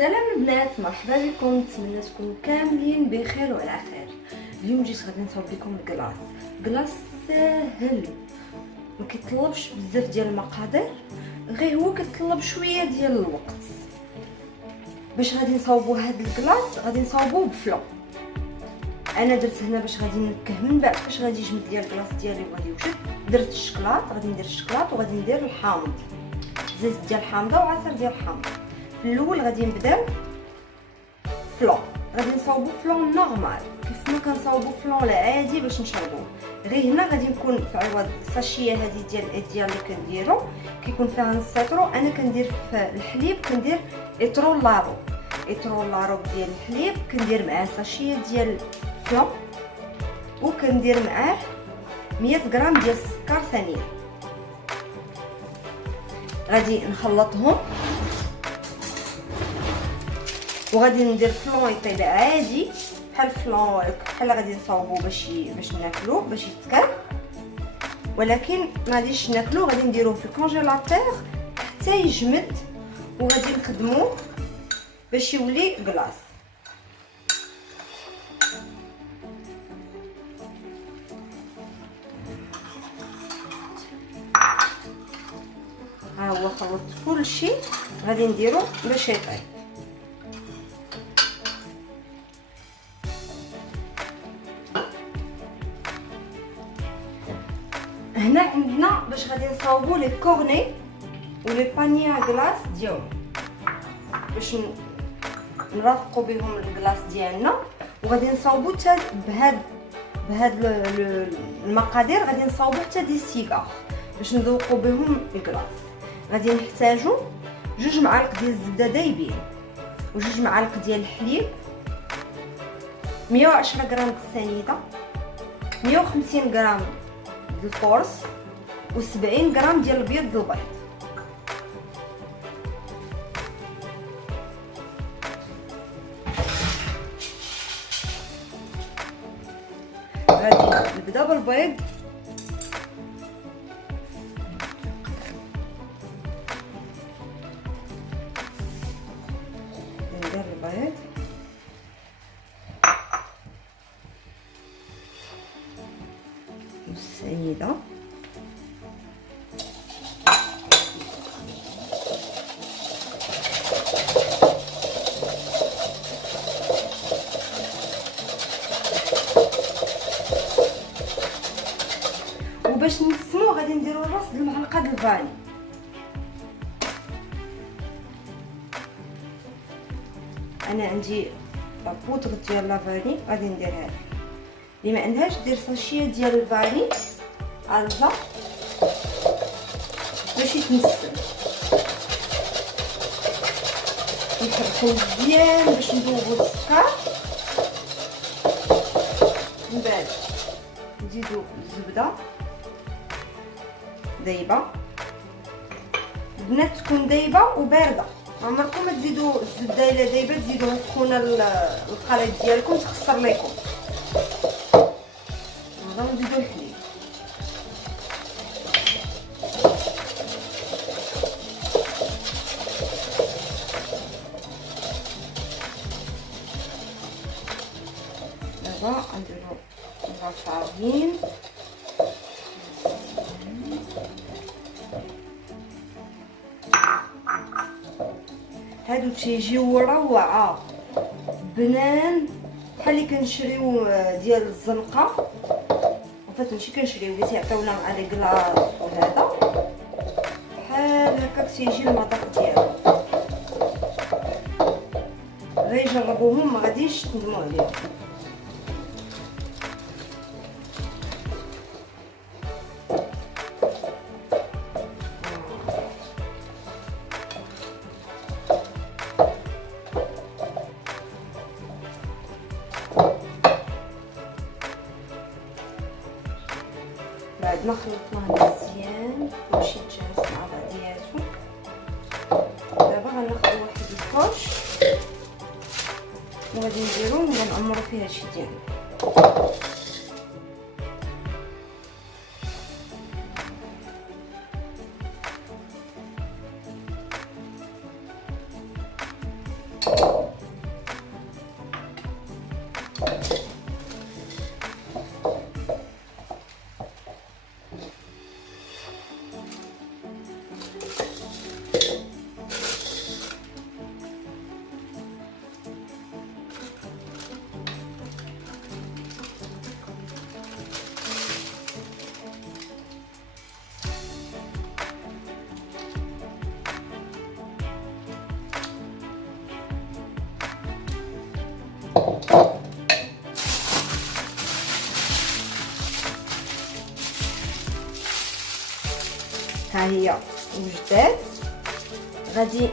سلام البنات، مرحبا بكم. نتمنى تكونوا كاملين بخير وعلى خير. اليوم جيت غادي نصاوب لكم كلاص ساهل، ما كيطلبش بزاف ديال المقادير، غير هو كيطلب شويه ديال الوقت. باش غادي نصاوبوا هاد الكلاص غادي نصاوبوه بفلون. انا درت هنا باش غادي نكه من بعد فاش غادي يجمد ليا الكلاص ديالي وغادي يوجد. درت الشكلاط، غادي ندير الشكلاط وغادي ندير الحامض، زيت ديال الحامضه وعصير ديال الحامض. في الاول غادي نبداو فلون، غادي نصاوبو فلون نورمال كيف ما كنصاوبو فلون العادي باش نشربوه. غير هنا غادي نكون في عوض الساشيه هذه ديال اللي كنديرو كيكون فيها نص لتر، انا كندير في الحليب كندير اترون لارو ديال الحليب، كندير معاه ساشيه ديال فلون وكندير معاه 100 غرام ديال السكر ثانيه. غادي نخلطهم وغادي ندير فلون يطيب عادي بحال فلون بحال غادي نصاوبو باش ناكلوه باش يتكل، ولكن ما غاديش ناكلوه، غادي نديروه في الكونجيلاتور حتى يجمد وغادي نخدموه باش يولي كلاص. ها هو خلطت كلشي، غادي نديرو باش يطيب. هنا عندنا باش غادي نصاوبوا لي كورني ولي بانيا كلاص ديالهم باش نرافقوا بهم الكلاص ديالنا، وغادي نصاوبوا حتى بهاد المقادير غادي نصاوبوا حتى دي سيغار باش نذوقوا بهم الكلاص. غادي نحتاجوا 2 معالق ديال الزبده دايبين و2 معالق ديال الحليب، 110 غرام السنيده، 150 غرام الفورص و70 غرام ديال البيض البيض. غادي نبدا بالبيض. ندير البيض والسنيده وباش نسمو غادي نديرو راس المعلقه ديال الفاني. انا عندي لابوطغ ديال لافاني غادي نديرها، اللي ما عندهاش دير ساشيه ديال الفاني عالجه باش يتنسل. نحركو مزيان باش نذوبو السكر، من بعد نزيدو الزبده دايبه. البنات تكون دايبه وبارده، عمركم ما تزيدوا الزبده الا دايبه تزيدوها سخونه الخليط ديالكم تخسر لكم. نبداو نزيدو الحليب، دابا نديرو الفارين. هادو تيجيو روعه بنان بحال اللي كنشريو ديال الزنقه، وفات ماشي كنشريو اللي تيعطيونا مع لي كلاص وهذا، بحال هكاك تيجي المذاق ديالو. غير جربوهم ما غاديش تندموا عليهم. بعد ما خلطناه مزيان كلشي تجانس مع بعضياتو، دابا غناخدو واحد الكوش وغادي نديرو ونعمرو فيه هادشي ديالنا. بعد وجداد. غادي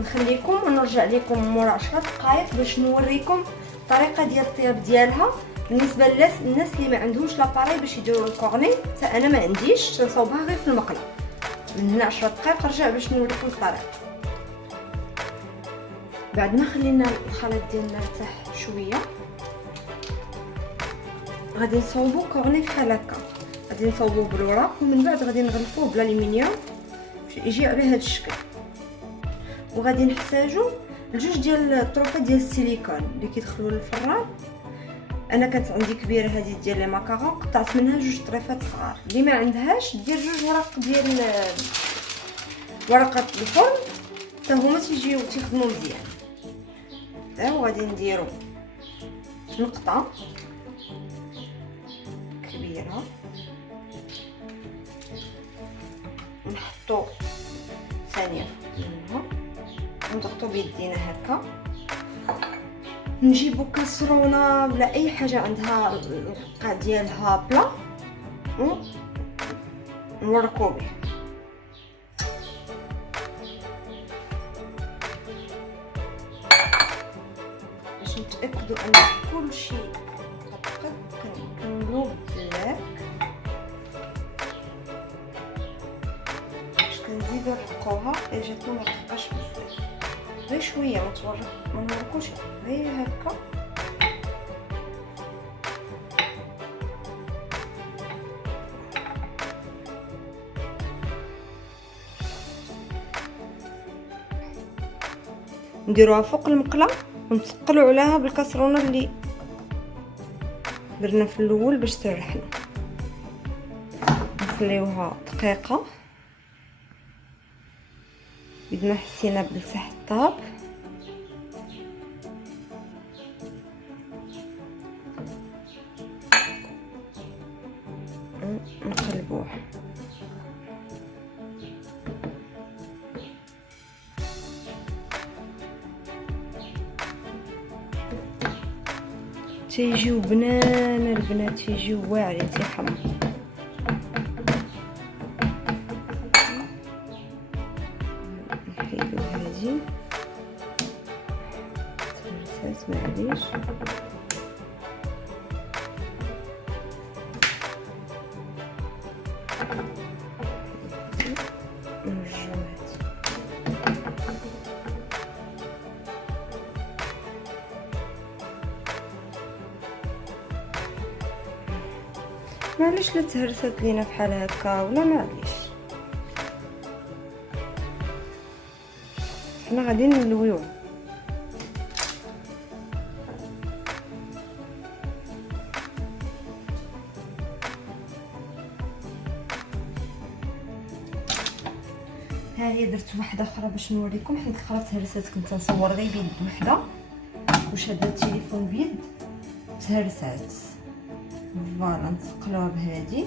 نخليكم ونرجع لكم مورا 10 دقائق باش نوريكم الطريقه ديال الطياب ديالها. بالنسبه للناس اللي ما عندهمش لاباري باش يديروا الكورني، حتى انا ما عنديش، تنصاوبها غير في المقله. من هنا 10 دقائق نرجع باش نوريكم الطريقه. بعد ما خلينا الخليط ديالنا يرتاح شويه، غادي نصاوبو كورني بحال هكا. غادي نصاوبوه بالوراق ومن بعد غادي نغلفوه بالالومنيوم باش يجي على هذا الشكل. وغادي نحتاجو جوج ديال الطروفات ديال السيليكون اللي كيدخلوا للفران. انا كانت عندي كبيره هذه ديال لي ماكارون، قطعت منها جوج طريفات صغار. اللي ما عندهاش دير جوج ورق ديال ورقه الفرن حتى هما تيجيو تيخدموا مزيان. وغادي نديرو نقطه كبيره ونحطو ثانيه فوقها ونضغطو بيدينا هكا. نجيبو كاسرونه ولا اي حاجه عندها القاع ديالها بلا ونوركو به. باش نتاكدوا ان كلشي طبق كنكملو بالدلاك. باش كنزيدو نحقوها جاتنا ما تبقاش بزاف، غير شويه ما نوركوش غير هكا. نديروها فوق المقله ونثقلوا عليها بالكاسرونه اللي درنا في الاول باش تريحنا. نخليوها دقيقه إذا ما حسينا بلسح الطاب. نقلبوه تيجيو بنان البنات، تيجيو واعرين تيحمروا. نحيدو هادي ترسات معليش. معليش لا تهرست لينا بحال هكا ولا معليش، حنا غادي نلويو. ها هي درت واحده اخرى باش نوريكم، حيت خرجت هرسات كنت نصور غير بيد وحده وشاده التليفون بيد تهرسات. فوالا نثقلوها بهادي.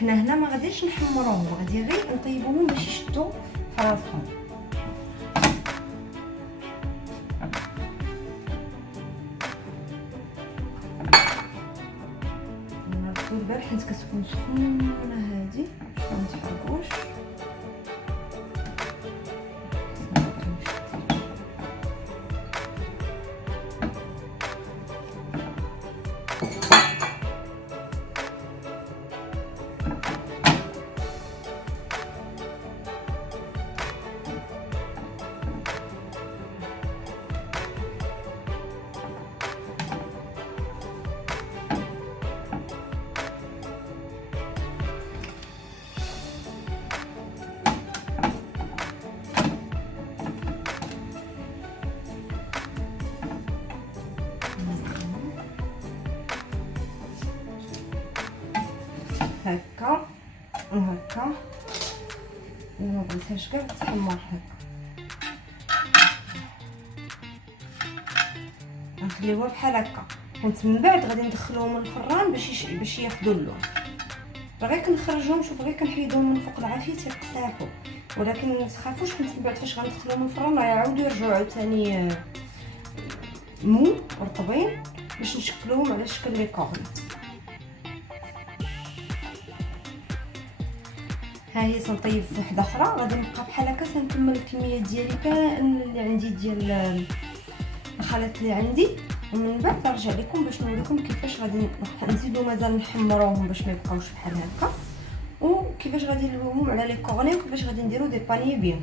حنا هنا ما غاديش نحمروهم، غادي غير نطيبوهم باش يشدوا في راسهم. نردو البال حيت كتكون سخونه هادي باش ما نتحرقوش. هكا وهكا، ما بغيتهاش كاع تحمر هكا. نخليوها بحال هكا حيت من بعد غادي ندخلوهم للفران باش ياخذوا اللون. غير كنخرجوهم، شوف غير كنحيدوهم من فوق العافيه تيقتاحوا، ولكن ما تخافوش حيت من بعد فاش غندخلوهم للفران راه يعاودوا يرجعوا عاوتاني مو رطبين باش نشكلوهم على شكل لي كورن. ها هي سنطيب في وحده اخرى، غادي نبقى بحال هكا سنكمل الكميه ديالي كامل اللي عندي ديال الخليط اللي عندي، ومن بعد نرجع لكم باش نوريكم كيفاش غادي نزيدو مازال نحمروهم باش ما يبقاوش بحال هكا، وكيفاش غادي نلوهم على لي كورني، وكيفاش غادي نديرو دي باني بيهم.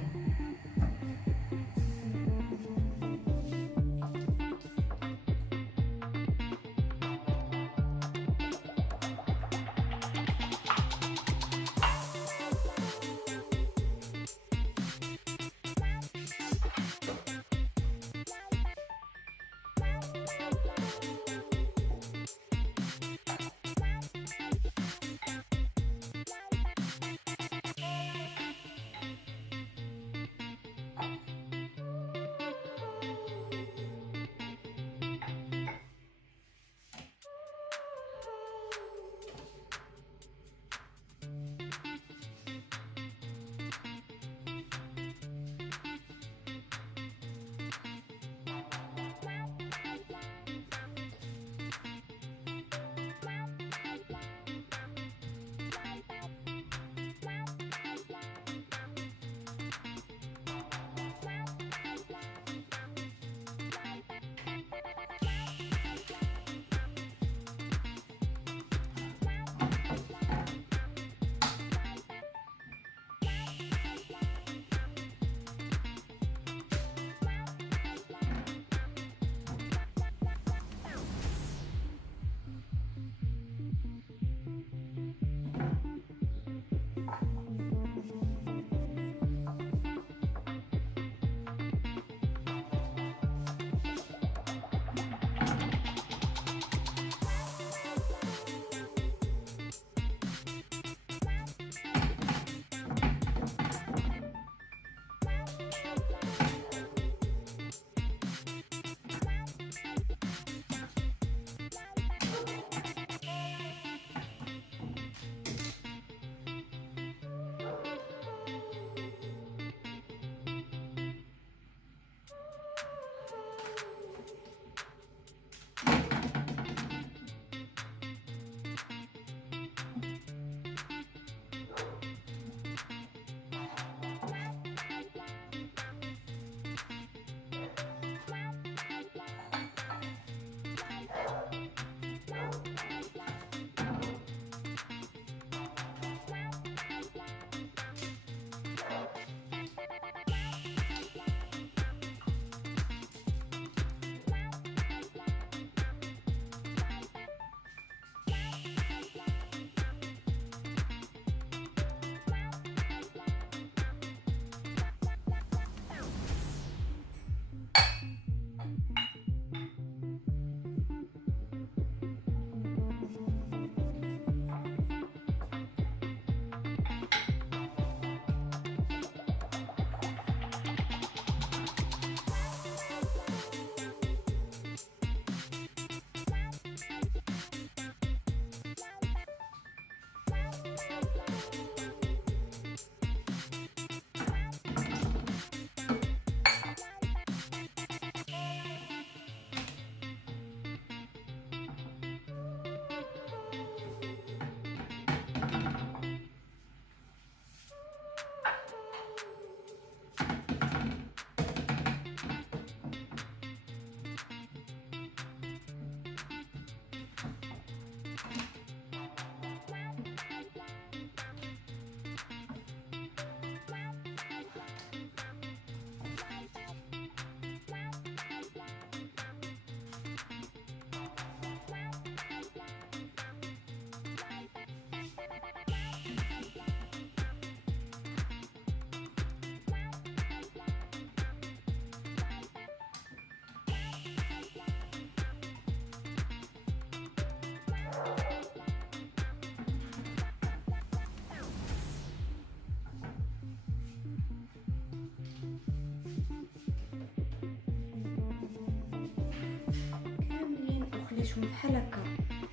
نخليهم بحال هكا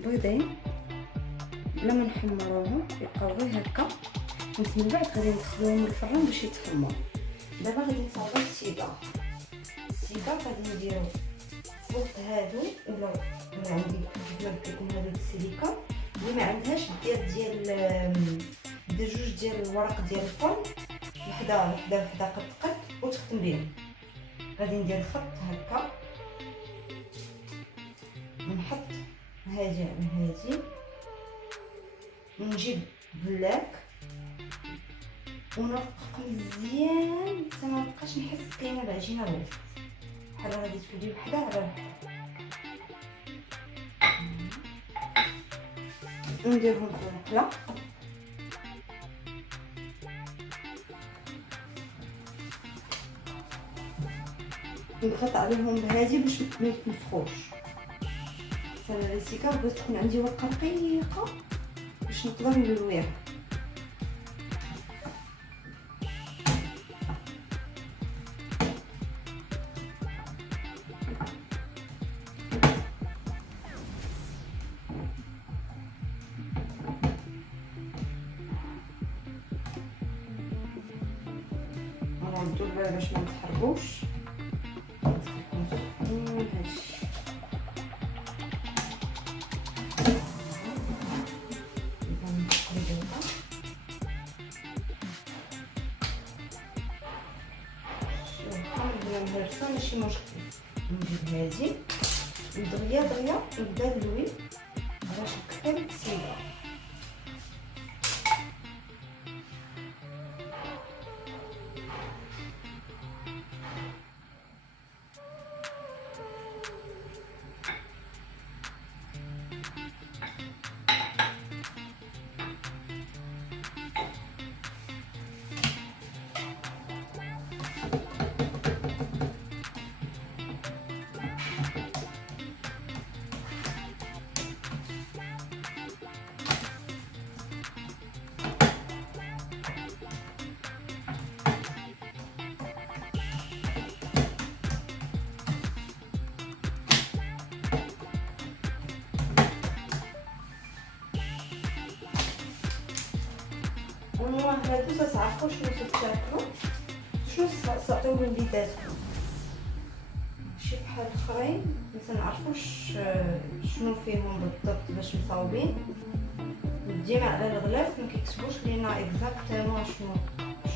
بيضين بلا ما نحمروهم، يبقاو غير هكا. ومن بعد غادي ندخلوهم للفران باش يتحمروا. دابا غادي نصاوبوا السيكا غادي نديرو صبغت هادو ولا من عندي كيف ما قلت لكم هادو السيليكا. اللي ما عندهاش دير جوج ديال الورق ديال الفرن، وحده قد وتخدم بهم. غادي ندير الخط هكا ونحط هادي على هادي ونجيب بلاك ونرقق مزيان حتى ما نبقاش نحس كاينه العجينه الوسط، بحال غادي تولي وحده على وحده. ونديرهم في المقله نضغط عليهم بهادي باش ما يتنفخوش. انا ريسيكا بغيت تكون عندي ورقه رقيقه باش نقدر نلويها. نردو البال باش ما نتحرقوش. هادشي ماشي مشكل. نجيب هادي ودغيا نبدا نلوي على شكل سيده. والله هادو تعرفوا شنو تاكلوا، شنو تعطيو لوليداتكم. شي بحال الاخرين ما تنعرفوش شنو فيهم بالضبط باش مصاوبين، ديما على الغلاف ما كيكتبوش لينا اكزاكتومون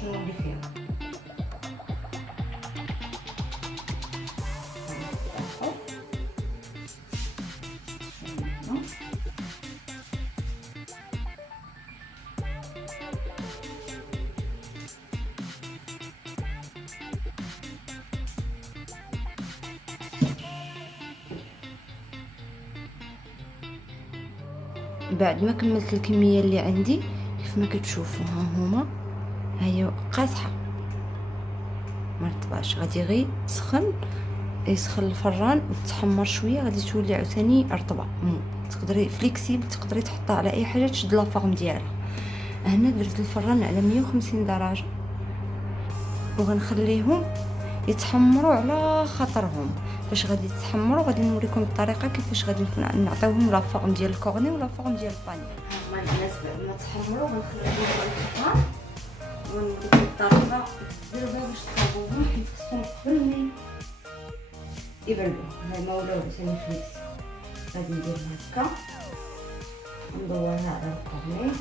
شنو اللي فيهم. بعد ما كملت الكميه اللي عندي كيف ما كتشوفوا ها هما، هي قاصحه ما رطباش، غادي غير يسخن الفران وتحمر شويه، غادي تولي عاوتاني رطبه. تقدري فليكسيبل، تقدري تحطها على اي حاجه تشد لافورم ديالها. هنا درت الفران على 150 درجه وغنخليهم يتحمروا على خاطرهم. فاش غادي يتحمروا غادي نوريكم الطريقه كيفاش غادي نعطيوهم لا فورم ديال الكورني ولا فورم ديال الباني. هما الناس بعد ما تحمروا غنخليوهم على الفران ونوريكم الطريقه دابا باش تصاوبوهم، حيت خصهم قبل ما يبردوا. هاي ما ولاو ثاني فليكس. غادي ندير هكا ندورها على الكورني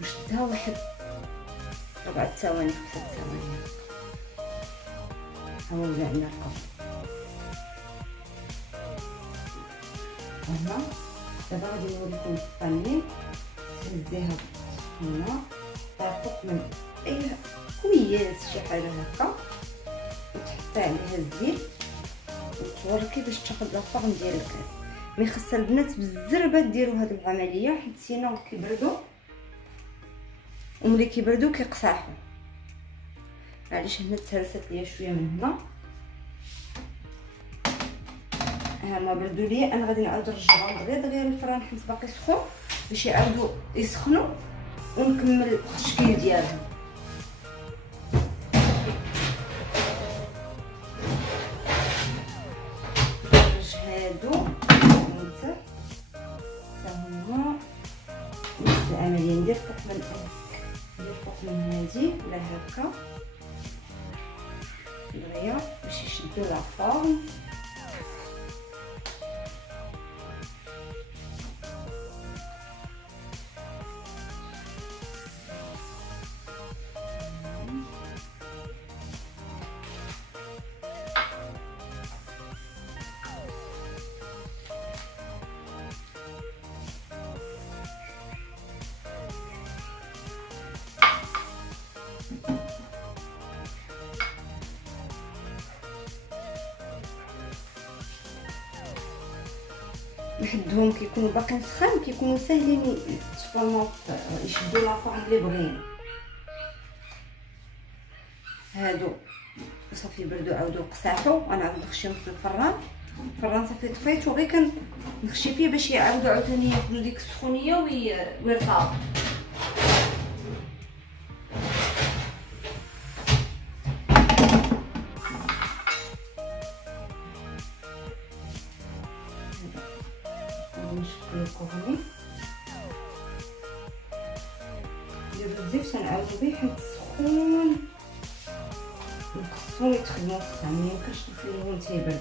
نشدها واحد 4 ثواني 5 ثواني. ها هو ولا عندنا الكورني. هنا دابا غادي نوريكم الباني. تهزيها هنا طافق من اي كويس شي حاجه هكا وتحطي عليها الزيت وتوركي باش تاخذ لا فورم ديال الكاس. مي خاصها البنات بالزربه ديروا هذه العمليه حيت سينا كيبردوا، وملي كيبردوا كيقصاحوا. معليش هنا تهرست ليا شويه من هنا. ها ما بردوا ليا، انا غادي نعاود نرجعهم دغيا الفران حيت باقي سخون باش يعاودوا يسخنوا ونكمل التشكيل ديالهم. هادو نتا هما نفس العمليه ندير ندير فوق من هادي ولا هكا دغيا باش يشدو لا فورم. نحدهم كيكونوا باقيين سخان كيكونوا ساهلين يتفورمو يشدوا لا فورم اللي بغينا. هادو صافي بردوا عاودوا قساحوا، غنعاود نخشيهم في الفران صافي طفيتو غير كنخشي فيه باش يعاودوا عاوتاني ياخذوا ديك السخونيه ويرطاو. نشكل الكورني نديرو الزيت تنعاودو بيه حيت سخون نقصو يتخدمو سخان، ميمكنش نخليوه تيبرد.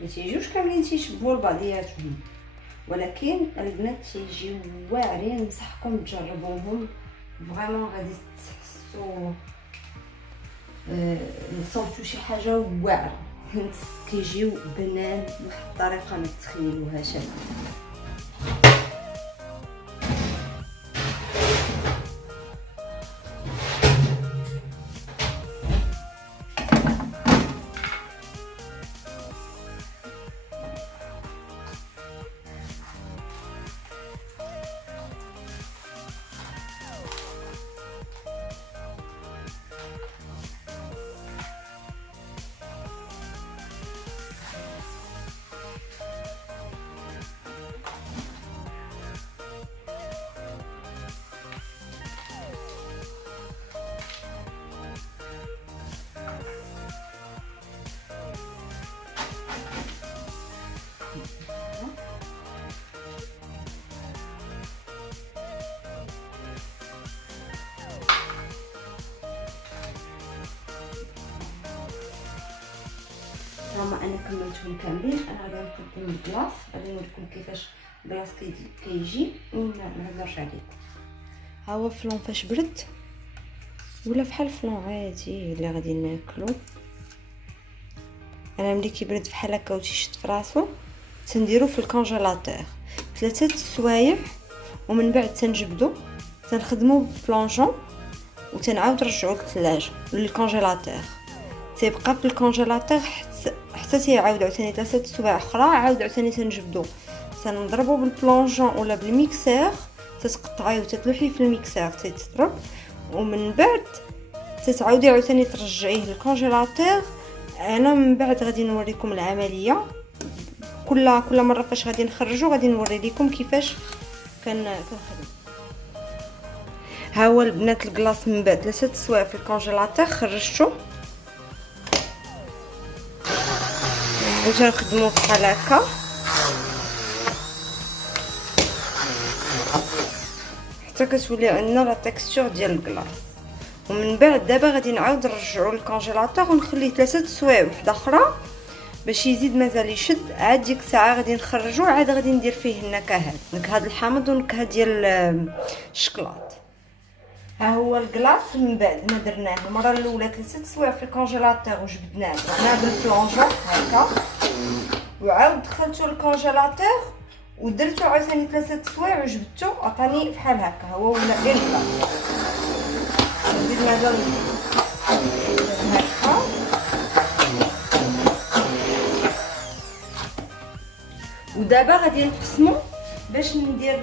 ما تيجيوش كاملين تيشبهوا لبعضياتهم، ولكن البنات تيجيو واعرين. نصحكم تجربوهم فريمون غادي تحسوا صوتوا شي حاجه واعره. كيجيو بنان بواحد الطريقه ما تتخيلوهاش. هما انا كملتهم كاملين. انا غادي نقدم البلاص، غادي نوريكم كيفاش البلاص كيجي ونعاود نرجع لكم. ها هو فلون فاش برد ولا بحال فلون عادي اللي غادي ناكلو. انا ملي كيبرد بحال هكا وتيشد في راسو تنديرو في الكونجيلاتور 3 سوايع، ومن بعد تنجبدو تنخدمو بلونجون وتنعاود نرجعو للثلاجه للكونجيلاتور. تيبقى في الكونجيلاتور حتى تيعاود عاوتاني 3 سوايع اخرى، عاود عاوتاني تنجبدو تنضربو بالبلونجون ولا بالميكسور، تتقطعيه وتتلوحيه في الميكسور تيتضرب، ومن بعد تتعاودي عاوتاني ترجعيه للكونجيلاتور. انا من بعد غادي نوريكم العمليه كل مره فاش غادي نخرجو غادي نوري لكم كيفاش كنخدم. ها هو البنات الكلاص من بعد 3 سوايع في الكونجيلاتور خرجتو وتنخدمو بحال هكا حتى كتولي عندنا لا تكستور ديال الكلاص. ومن بعد دابا غادي نعاود نرجعو للكونجيلاتور ونخليه 3 سوايع وحده اخرى باش يزيد مازال يشد. عاد ديك الساعه غادي نخرجو، عاد غادي ندير فيه النكهات، نكهه الحامض ونكهه ديال الشكلاط. ها هو الكلاص من بعد ما درناه المره الاولى 3 سوايع في الكونجيلاتور وجبدناه هنا بالبلونجون هكا، وعاود دخلته للكونجيلاتور ودرتو عاوتاني 3 سوايع وجبدتو عطاني بحال هكا، هو ولا غير بلاص. نزيد مازال هكا. ودابا غادي نقسمو باش ندير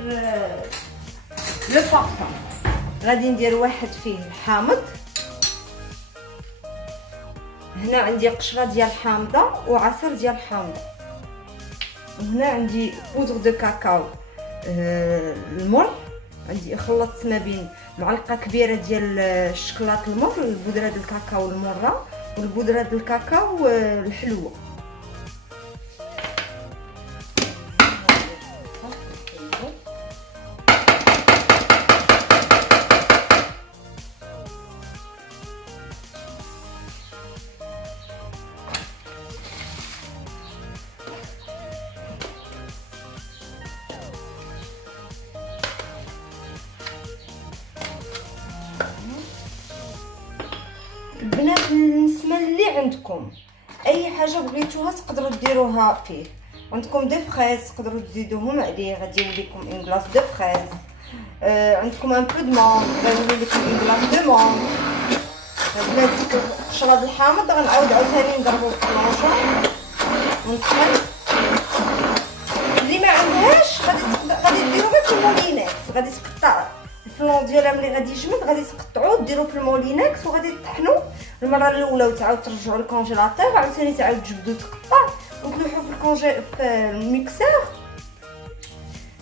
لو بارفان. غادي ندير واحد فيه الحامض، هنا عندي قشره ديال حامضه وعصير ديال حامضه، وهنا عندي بودر دو كاكاو المر، عندي خلطت ما بين معلقه كبيره ديال الشكلاط المر، البودره ديال الكاكاو المره والبودره ديال الكاكاو الحلوه. البنات النسمه اللي عندكم اي حاجه بغيتوها تقدروا ديروها فيه. عندكم دي فريز تقدروا تزيدوهم عليه، غادي يولي لكم ان كلاص دو فريز. عندكم ان بو دو مون غادي يولي لكم ان كلاص دو مون. البنات ديك القشره د الحامض غنعاود عاوتاني نضربو في الطلونجه ونطحن. اللي ما عندهاش غادي ديرو غير في المولينكس، غادي تقطع الفلون ديالها ملي غادي يجمد غادي تقطعوه ديرو في المولينكس وغادي تطحنوا المره الاولى وتعاود ترجعوا للكونجيلاتور، عاوتاني تعاود تجبدوا تقطع وتلوحوا في الميكسور.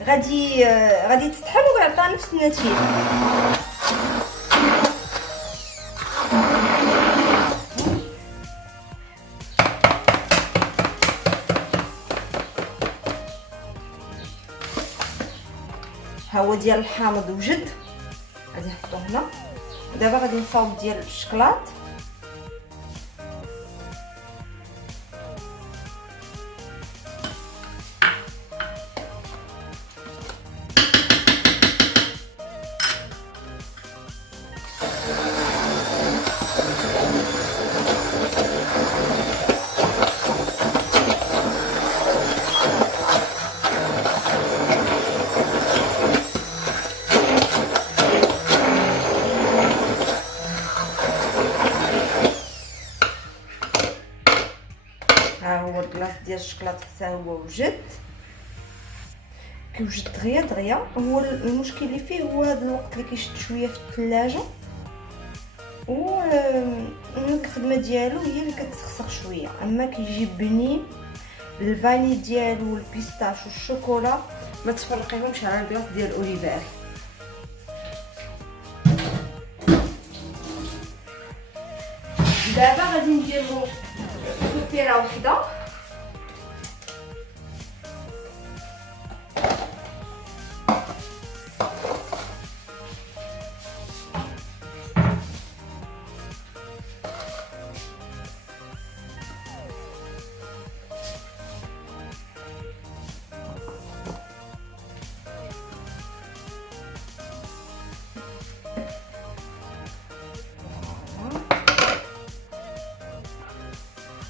غادي تطحن ويعطيها نفس النتيجه. ها هو ديال الحامض وجد، غادي نحطو هنا. دابا غادي نصاوب ديال الشكلاط. ها هو الكلاص ديال الشكلاط حتى هو وجد، كيوجد دغيا دغيا. هو المشكل اللي فيه هو هذا الوقت اللي كيشد شويه في الثلاجه، و الخدمه ديالو هي اللي كتسخسخ شويه، اما كيجي بنين. الفاني ديالو والبيستاش والشوكولا ما تفرقيهمش على الكلاص ديال اوليفير. دابا غادي نديرو سكينه وحده،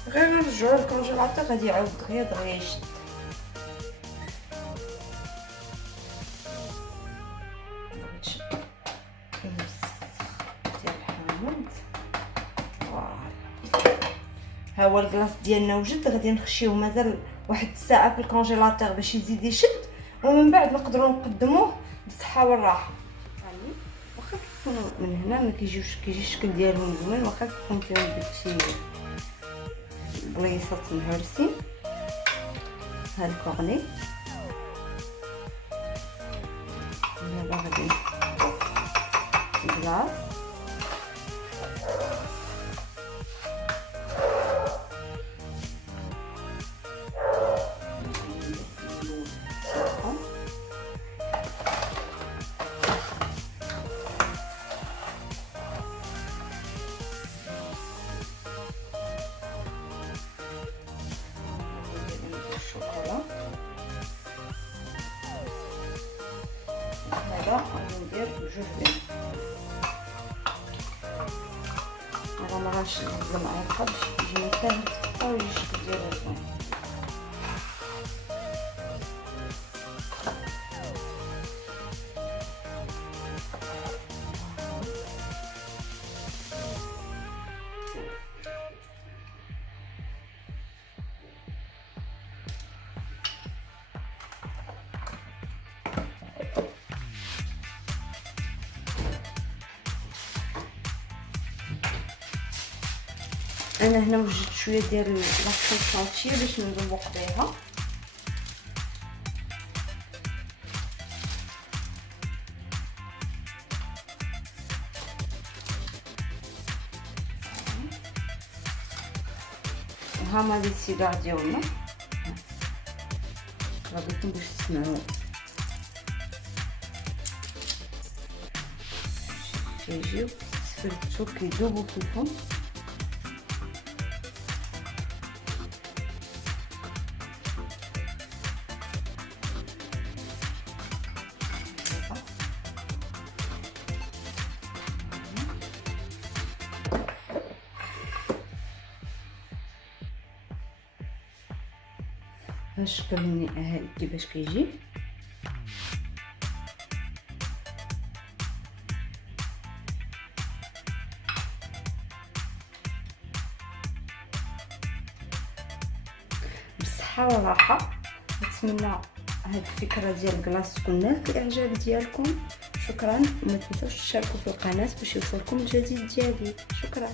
غير نرجعو للكونجيلاتور غادي يعاود دغيا دغيا يشد. ديال الحامض. ها هو الكلاص ديالنا وجد، غادي نخشيوه مازال واحد الساعه في الكونجيلاتور باش يزيد يشد، ومن بعد نقدروا نقدموه بالصحه والراحه. واخا كيكونوا من هنا ما كيجي الشكل ديالهم زوين، واخا كيكون فيهم داكشي بلايصات مهرسين. ها الكورني دابا غادي كلاص. الشوكولا هذا غادي ندير بجوج بيض. انا ما غاش نهز معايا باش يجيني ساهل تقطع ويجي الشكل ديالو زوين. انا هنا وجدت شويه ديال لاكريم شانتيه باش نذوق بها. ها ما لي السيجار ديالنا بغيتكم باش تسمعوا كيجيو سفرتو كيذوبوا في الفم. ها الشكل النهائي كيفاش كيجي. بالصحه والراحه. نتمنى هاد الفكره ديال الكلاص تكون نالت الاعجاب ديالكم. شكرا، وما تنسوش تشاركوا في القناه باش يوصلكم الجديد ديالي. شكرا.